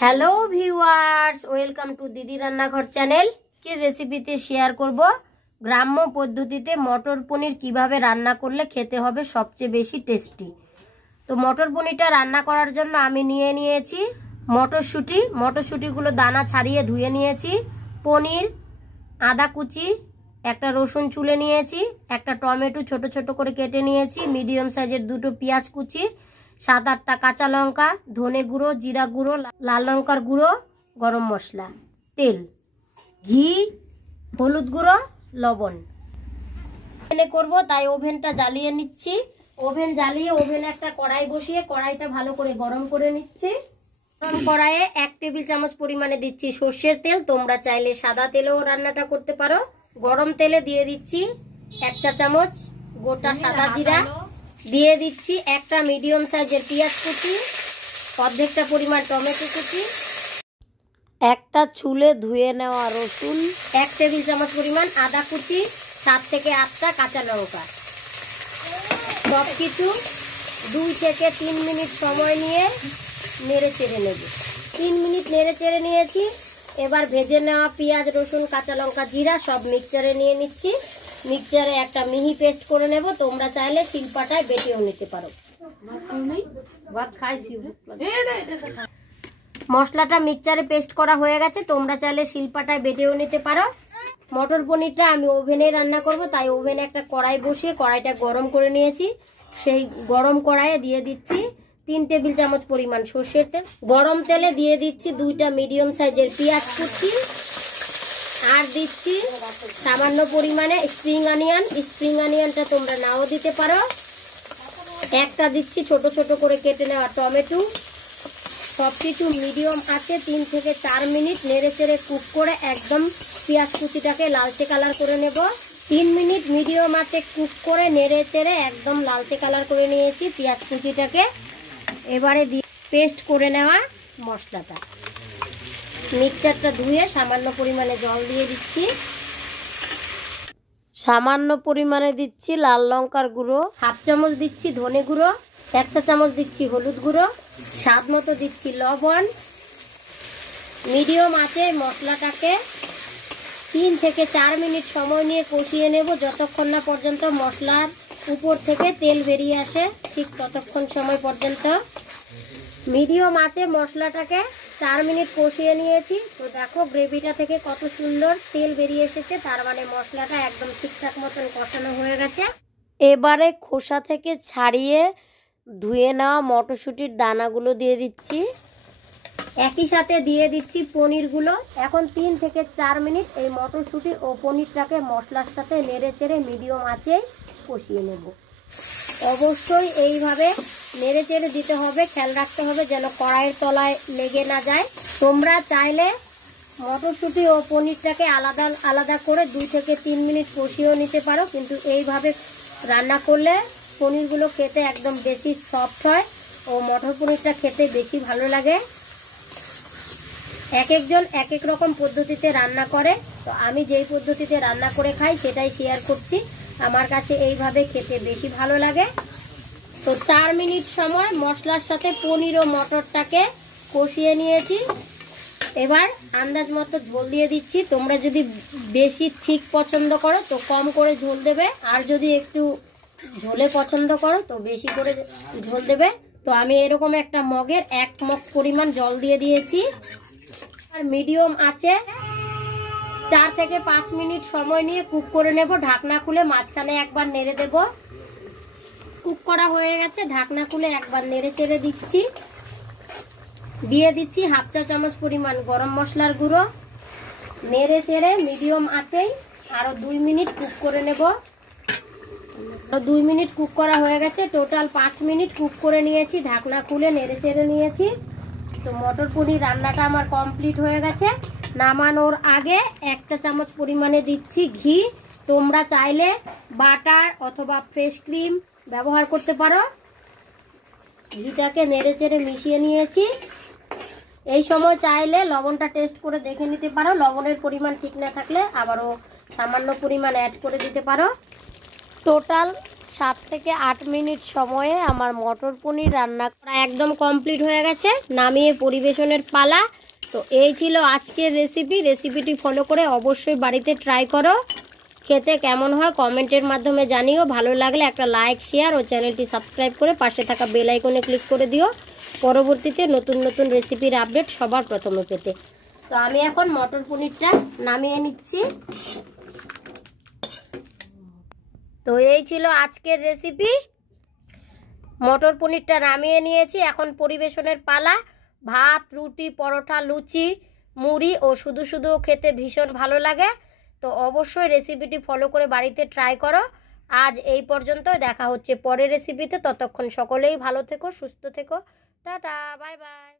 Hello viewers, welcome to দিদি রান্নাঘর channel. কি রেসিপিতে শেয়ার করব গ্রাম্য পদ্ধতিতে মটর পনির কিভাবে রান্না করলে খেতে হবে সবচেয়ে বেশি টেস্টি। তো মটর পনিরটা রান্না করার জন্য আমি নিয়ে নিয়েছি মটরশুঁটিগুলো দানা ছাড়িয়ে ধুয়ে নিয়েছি, পনির, আদা কুচি, একটা রসুন চুলে নিয়েছি, একটা টমেটো ছোট ছোট করে কেটে নিয়েছি, মিডিয়াম সাইজের দুটো পেঁয়াজ কুচি, 7-8টা কাঁচা লঙ্কা, ধনে গুঁড়ো, জিরা গুঁড়ো, লাল লঙ্কার গুঁড়ো, গরম মশলা, তেল, ঘি, হলুদ গুঁড়ো, লবণ। ওভেনে করব তাই ওভেনটা জ্বালিয়ে নিচ্ছি। ওভেন জ্বালিয়ে ওভেনে একটা কড়াই বসিয়ে কড়াইটা ভালো করে গরম করে নিচ্ছি। গরম কড়াইয়ে 1 টেবিল চামচ পরিমাণে দিচ্ছি সর্ষের তেল। তোমরা চাইলে সাদা তেলেও রান্নাটা করতে পারো। গরম তেলে দিয়ে দিচ্ছি 1 চা চামচ গোটা সাদা জিরা, দিয়ে দিচ্ছি একটা মিডিয়াম সাইজের পেঁয়াজ কুচি, অর্ধেকটা পরিমাণ টমেটো কুচি, একটা ছুলে ধুয়ে নেওয়া রসুন, 1 টেবিল চামচ পরিমাণ আদা কুচি, 7 থেকে 8টা কাঁচা লঙ্কা। সব কিছু 2 থেকে 3 মিনিট সময় নিয়ে নেড়ে চেড়ে নেব। 3 মিনিট নেড়ে চেড়ে নিয়েছি। এবার ভেজে নেওয়া পেঁয়াজ, রসুন, কাঁচা লঙ্কা, জিরা সব মিক্সচারে নিয়ে নিচ্ছি। মিক্সচারে একটা মিহি পেস্ট করে নেব। তোমরা চাইলে শিলপাটায় বেটেও নিতে পারো। মশলাটা মিক্সচারে পেস্ট করা হয়ে গেছে। তোমরা চাইলে শিলপাটায় বেটেও নিতে পারো। মটর পনিরটা আমি ওভেনে রান্না করব, তাই ওভেনে একটা কড়াই বসিয়ে কড়াইটা গরম করে নিয়েছি। সেই গরম কড়াইয়ে দিয়ে দিচ্ছি 3 টেবিল চামচ পরিমাণ সর্ষের তেল। গরম তেলে দিয়ে দিচ্ছি 2টা মিডিয়াম সাইজের পেঁয়াজ কুচি, আর দিচ্ছি সামান্য পরিমাণে স্প্রিং অনিয়নটা তোমরা নাও দিতে পারো। একটা দিচ্ছি ছোট ছোট করে কেটে নেওয়া টমেটো। সবকিছু মিডিয়াম আছে 3 থেকে 4 মিনিট নেড়ে চেড়ে কুক করে একদম পেঁয়াজ কুচিটাকে লালচে কালার করে নেব। 3 মিনিট মিডিয়াম আছে কুক করে নেড়ে চেড়ে একদম লালচে কালার করে নিয়েছি পেঁয়াজ কুচিটাকে। এবারে দিয়ে পেস্ট করে নেওয়া মশলাটা, মিক্সচারটা ধুয়ে সামান্য পরিমাণে জল দিয়ে দিচ্ছি। সামান্য পরিমাণে দিচ্ছি লাল লঙ্কার গুঁড়ো, 1/2 চামচ দিচ্ছি ধনে গুঁড়ো, 1 চা চামচ দিচ্ছি হলুদ গুঁড়ো, স্বাদ মতো দিচ্ছি লবণ। মিডিয়াম আঁচে মশলাটাকে 3 থেকে 4 মিনিট সময় নিয়ে কষিয়ে নেব, যতক্ষণ না পর্যন্ত মশলার উপর থেকে তেল বেরিয়ে আসে, ঠিক ততক্ষণ সময় পর্যন্ত। মিডিয়াম আঁচে মশলাটাকে 4 মিনিট কষিয়ে নিয়েছি। তো দেখো গ্রেভিটা থেকে কত সুন্দর তেল বেরিয়ে এসেছে, তার মানে মশলাটা একদম ঠিকঠাক মতন কষানো হয়ে গেছে। এবারে খোসা থেকে ছাড়িয়ে ধুয়ে নেওয়া মটরশুঁটির দানাগুলো দিয়ে দিচ্ছি। একই সাথে দিয়ে দিচ্ছি পনিরগুলো। এখন 3 থেকে 4 মিনিট এই মটরশুঁটি ও পনিরটাকে মশলার সাথে নেড়ে চেড়ে মিডিয়াম আঁচে কষিয়ে নেব। অবশ্যই এইভাবে নেড়ে চেড়ে দিতে হবে, খেয়াল রাখতে হবে যেন কড়াইয়ের তলায় লেগে না যায়। তোমরা চাইলে মটরশুঁটি ও পনিরটাকে আলাদা আলাদা করে 2 থেকে 3 মিনিট কষিয়েও নিতে পারো, কিন্তু এইভাবে রান্না করলে পনিরগুলো খেতে একদম বেশি সফট হয় ও মটর পনিরটা খেতে বেশি ভালো লাগে। এক একজন এক এক রকম পদ্ধতিতে রান্না করে, তো আমি যেই পদ্ধতিতে রান্না করে খাই সেটাই শেয়ার করছি। আমার কাছে এইভাবে খেতে বেশি ভালো লাগে। তো 4 মিনিট সময় মশলার সাথে পনির ও মটরটাকে কষিয়ে নিয়েছি। এবার আন্দাজ মতো ঝোল দিয়ে দিচ্ছি। তোমরা যদি বেশি ঠিক পছন্দ করো তো কম করে ঝোল দেবে, আর যদি একটু ঝোলে পছন্দ করো তো বেশি করে ঝোল দেবে। তো আমি এরকম একটা মগের 1 মগ পরিমাণ জল দিয়ে দিয়েছি। আর মিডিয়াম আছে 4 থেকে 5 মিনিট সময় নিয়ে কুক করে নেব। ঢাকনা খুলে মাঝখানে একবার নেড়ে দেব। কুক করা হয়ে গেছে, ঢাকনা খুলে একবার নেড়ে চেড়ে দিচ্ছি। দিয়ে দিচ্ছি 1/2 চা চামচ পরিমাণ গরম মশলার গুঁড়ো। নেড়ে চেড়ে মিডিয়াম আঁচেই আরো 2 মিনিট কুক করে নেব। 2 মিনিট কুক করা হয়ে গেছে, টোটাল 5 মিনিট কুক করে নিয়েছি। ঢাকনা খুলে নেড়ে চেড়ে নিয়েছি। তো মটর পনির রান্নাটা আমার কমপ্লিট হয়ে গেছে। নামানোর আগে 1 চা চামচ পরিমাণে দিচ্ছি ঘি। তোমরা চাইলে বাটার অথবা ফ্রেশ ক্রিম ব্যবহার করতে পারো। ঘিটাকে নেড়ে চেড়ে মিশিয়ে নিয়েছি। এই সময় চাইলে লবণটা টেস্ট করে দেখে নিতে পারো। লবণের পরিমাণ ঠিক না থাকলে আবারও সামান্য পরিমাণ অ্যাড করে দিতে পারো। টোটাল 7 থেকে 8 মিনিট সময়ে আমার মটর পনির রান্না করা একদম কমপ্লিট হয়ে গেছে। নামিয়ে পরিবেশনের পালা। তো এই ছিল আজকের রেসিপিটি ফলো করে অবশ্যই বাড়িতে ট্রাই করো। খেতে কেমন হয় কমেন্টের মাধ্যমে জানিও। ভালো লাগলে একটা লাইক, শেয়ার ও চ্যানেলটি সাবস্ক্রাইব করে পাশে থাকা বেল আইকনে ক্লিক করে দিও পরবর্তীতে নতুন নতুন রেসিপির আপডেট সবার প্রথমে পেতে। তো আমি এখন মটর পনিরটা নামিয়ে নিচ্ছি। তো এই ছিল আজকের রেসিপি। মটর পনিরটা নামিয়ে নিয়েছি, এখন পরিবেশনের পালা। ভাত, রুটি, পরোটা, লুচি, মুড়ি ও শুধু শুধু খেতে ভীষণ ভালো লাগে। তো অবশ্যই রেসিপিটি ফলো করে বাড়িতে ট্রাই করো। আজ এই পর্যন্ত, দেখা হচ্ছে পরের রেসিপিতে। ততক্ষণ সকলেই ভালো থেকো, সুস্থ থেকো। Tata, bye bye.